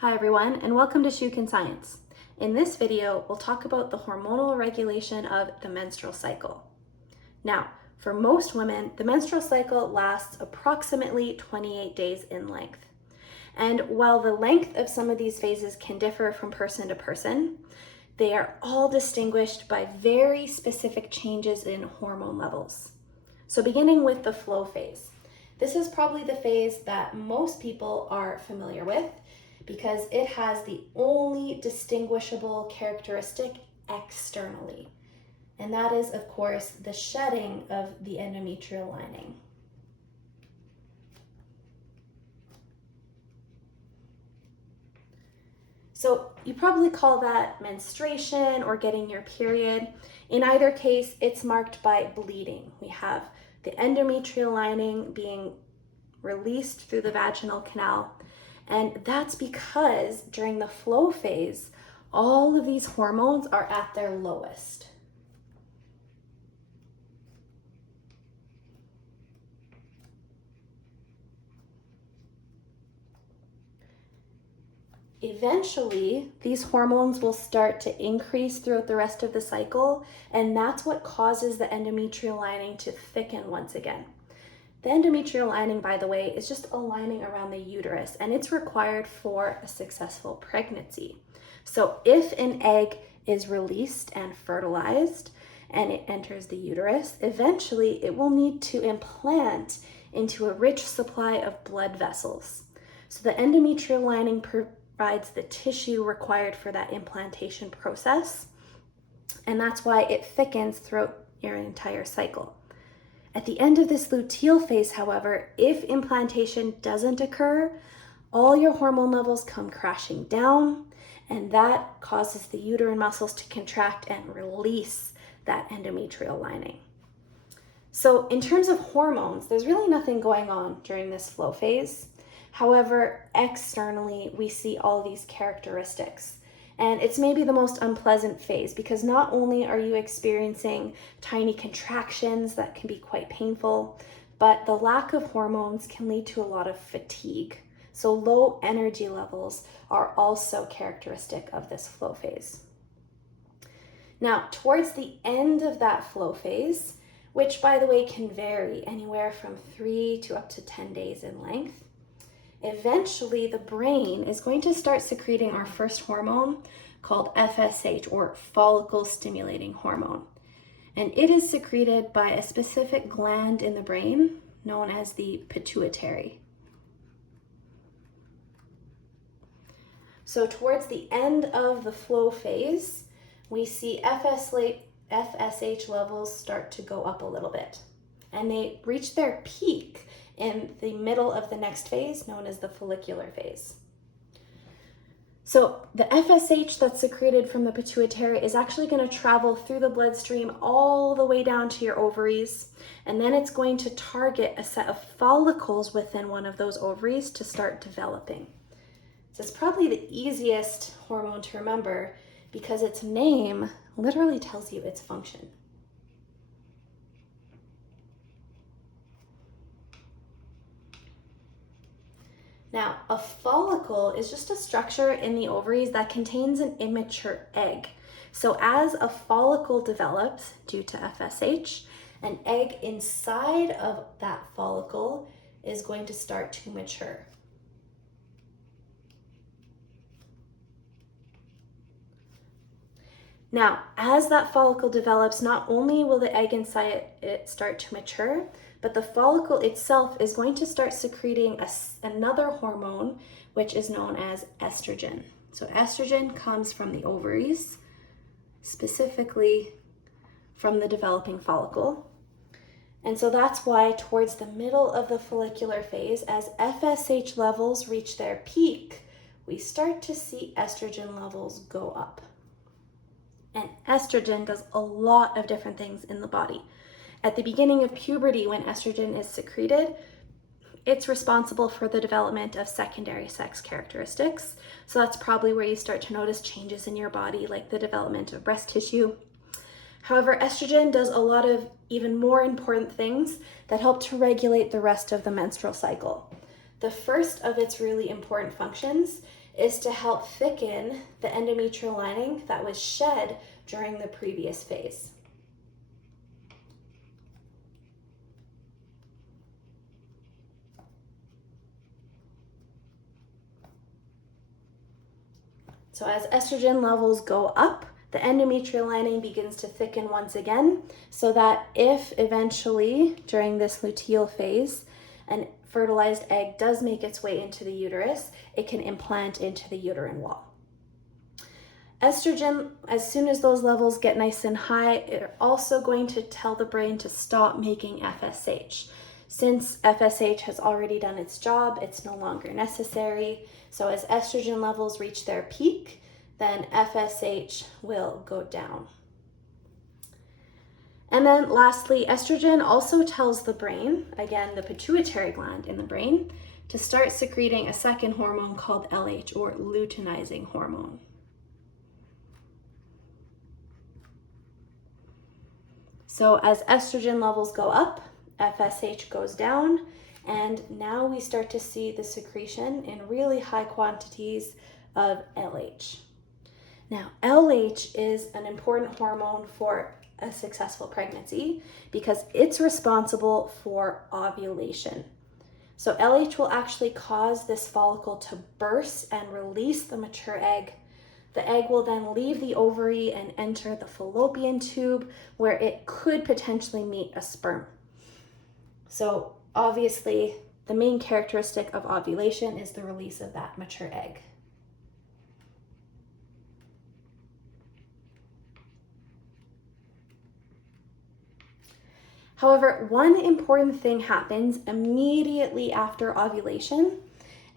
Hi everyone, and welcome to Shukin Science. In this video, we'll talk about the hormonal regulation of the menstrual cycle. Now, for most women, the menstrual cycle lasts approximately 28 days in length. And while the length of some of these phases can differ from person to person, they are all distinguished by very specific changes in hormone levels. So beginning with the flow phase. This is probably the phase that most people are familiar with, because it has the only distinguishable characteristic externally. And that is, of course, the shedding of the endometrial lining. So you probably call that menstruation or getting your period. In either case, it's marked by bleeding. We have the endometrial lining being released through the vaginal canal. And that's because during the flow phase, all of these hormones are at their lowest. Eventually, these hormones will start to increase throughout the rest of the cycle, and that's what causes the endometrial lining to thicken once again. The endometrial lining, by the way, is just a lining around the uterus, and it's required for a successful pregnancy. So if an egg is released and fertilized and it enters the uterus, eventually it will need to implant into a rich supply of blood vessels. So the endometrial lining provides the tissue required for that implantation process, and that's why it thickens throughout your entire cycle. At the end of this luteal phase, however, if implantation doesn't occur, all your hormone levels come crashing down, and that causes the uterine muscles to contract and release that endometrial lining. So in terms of hormones, there's really nothing going on during this flow phase. However, externally, we see all these characteristics. And it's maybe the most unpleasant phase, because not only are you experiencing tiny contractions that can be quite painful, but the lack of hormones can lead to a lot of fatigue. So low energy levels are also characteristic of this flow phase. Now, towards the end of that flow phase, which by the way can vary anywhere from 3 to up to 10 days in length, eventually the brain is going to start secreting our first hormone called FSH, or follicle stimulating hormone. And it is secreted by a specific gland in the brain known as the pituitary. So towards the end of the flow phase, we see FSH levels start to go up a little bit, and they reach their peak in the middle of the next phase, known as the follicular phase. So the FSH that's secreted from the pituitary is actually going to travel through the bloodstream all the way down to your ovaries, and then it's going to target a set of follicles within one of those ovaries to start developing. So it's probably the easiest hormone to remember because its name literally tells you its function. Now, a follicle is just a structure in the ovaries that contains an immature egg. So as a follicle develops due to FSH, an egg inside of that follicle is going to start to mature. Now, as that follicle develops, not only will the egg inside it start to mature, but the follicle itself is going to start secreting another hormone, which is known as estrogen. So estrogen comes from the ovaries, specifically from the developing follicle. And so that's why towards the middle of the follicular phase, as FSH levels reach their peak, we start to see estrogen levels go up. And estrogen does a lot of different things in the body. At the beginning of puberty, when estrogen is secreted, it's responsible for the development of secondary sex characteristics. So that's probably where you start to notice changes in your body, like the development of breast tissue. However, estrogen does a lot of even more important things that help to regulate the rest of the menstrual cycle. The first of its really important functions is to help thicken the endometrial lining that was shed during the previous phase. So as estrogen levels go up, the endometrial lining begins to thicken once again, so that if eventually during this luteal phase an fertilized egg does make its way into the uterus, it can implant into the uterine wall. Estrogen, as soon as those levels get nice and high, they're also going to tell the brain to stop making FSH. Since FSH has already done its job, it's no longer necessary. So as estrogen levels reach their peak, then FSH will go down. And then lastly, estrogen also tells the brain, again, the pituitary gland in the brain, to start secreting a second hormone called LH, or luteinizing hormone. So as estrogen levels go up, FSH goes down, and now we start to see the secretion in really high quantities of LH. Now, LH is an important hormone for a successful pregnancy because it's responsible for ovulation. So LH will actually cause this follicle to burst and release the mature egg. The egg will then leave the ovary and enter the fallopian tube, where it could potentially meet a sperm. So obviously, the main characteristic of ovulation is the release of that mature egg. However, one important thing happens immediately after ovulation,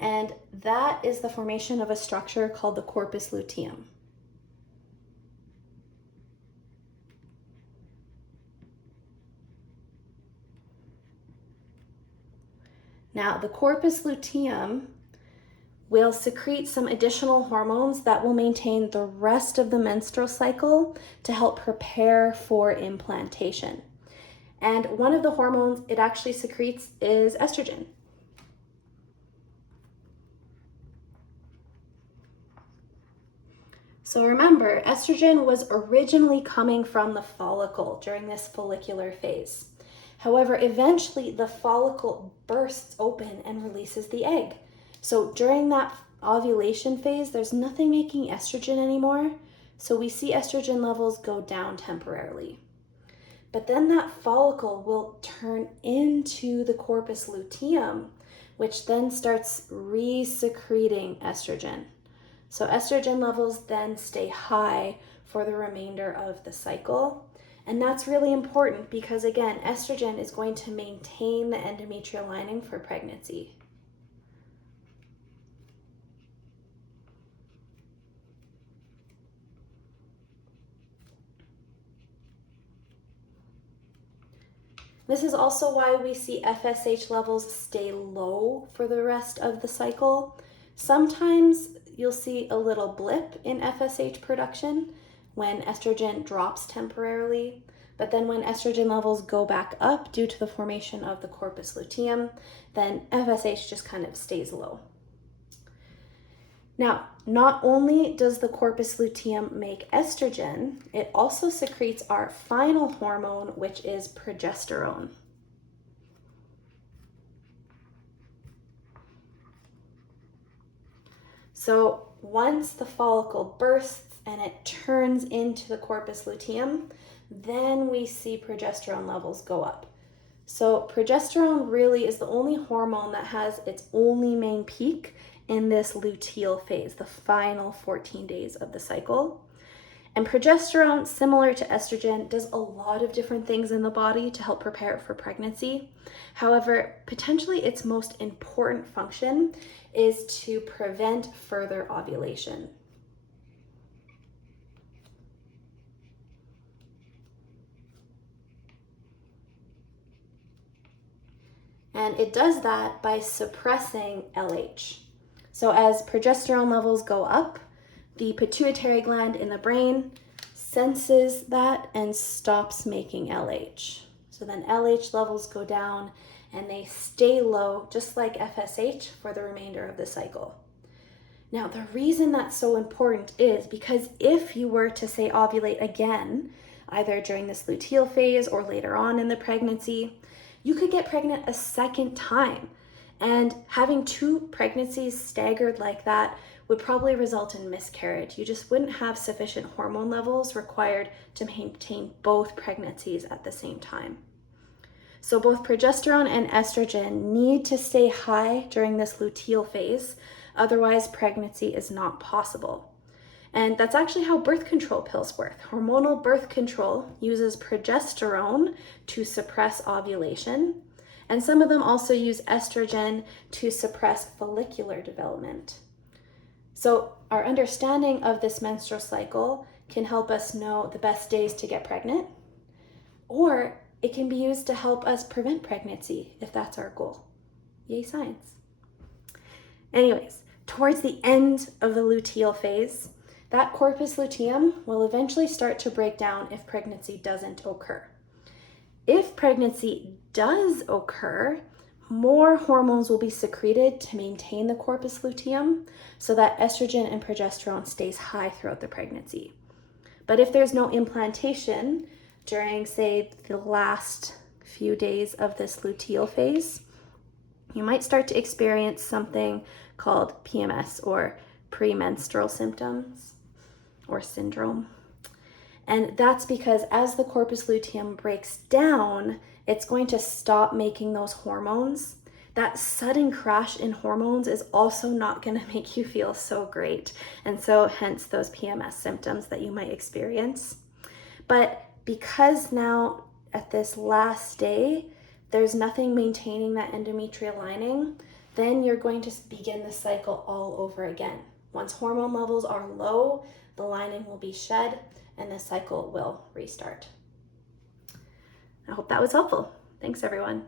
and that is the formation of a structure called the corpus luteum. Now, the corpus luteum will secrete some additional hormones that will maintain the rest of the menstrual cycle to help prepare for implantation. And one of the hormones it actually secretes is estrogen. So remember, estrogen was originally coming from the follicle during this follicular phase. However, eventually the follicle bursts open and releases the egg. So during that ovulation phase, there's nothing making estrogen anymore. So we see estrogen levels go down temporarily. But then that follicle will turn into the corpus luteum, which then starts re-secreting estrogen. So estrogen levels then stay high for the remainder of the cycle. And that's really important because, again, estrogen is going to maintain the endometrial lining for pregnancy. This is also why we see FSH levels stay low for the rest of the cycle. Sometimes you'll see a little blip in FSH production when estrogen drops temporarily, but then when estrogen levels go back up due to the formation of the corpus luteum, then FSH just kind of stays low. Now, not only does the corpus luteum make estrogen, it also secretes our final hormone, which is progesterone. So once the follicle bursts and it turns into the corpus luteum, then we see progesterone levels go up. So progesterone really is the only hormone that has its only main peak in this luteal phase, the final 14 days of the cycle. And progesterone, similar to estrogen, does a lot of different things in the body to help prepare it for pregnancy. However, potentially its most important function is to prevent further ovulation. And it does that by suppressing LH. So as progesterone levels go up, the pituitary gland in the brain senses that and stops making LH. So then LH levels go down and they stay low, just like FSH, for the remainder of the cycle. Now, the reason that's so important is because if you were to say ovulate again, either during this luteal phase or later on in the pregnancy, you could get pregnant a second time. And having 2 pregnancies staggered like that would probably result in miscarriage. You just wouldn't have sufficient hormone levels required to maintain both pregnancies at the same time. So both progesterone and estrogen need to stay high during this luteal phase, otherwise pregnancy is not possible. And that's actually how birth control pills work. Hormonal birth control uses progesterone to suppress ovulation, and some of them also use estrogen to suppress follicular development. So our understanding of this menstrual cycle can help us know the best days to get pregnant, or it can be used to help us prevent pregnancy if that's our goal. Yay, science. Anyways, towards the end of the luteal phase, that corpus luteum will eventually start to break down if pregnancy doesn't occur. If pregnancy does occur, more hormones will be secreted to maintain the corpus luteum so that estrogen and progesterone stays high throughout the pregnancy. But if there's no implantation during, say, the last few days of this luteal phase, you might start to experience something called PMS, or premenstrual symptoms or syndrome. And that's because as the corpus luteum breaks down, it's going to stop making those hormones. That sudden crash in hormones is also not going to make you feel so great. And so hence those PMS symptoms that you might experience. But because now at this last day, there's nothing maintaining that endometrial lining, then you're going to begin the cycle all over again. Once hormone levels are low, the lining will be shed and the cycle will restart. I hope that was helpful. Thanks, everyone.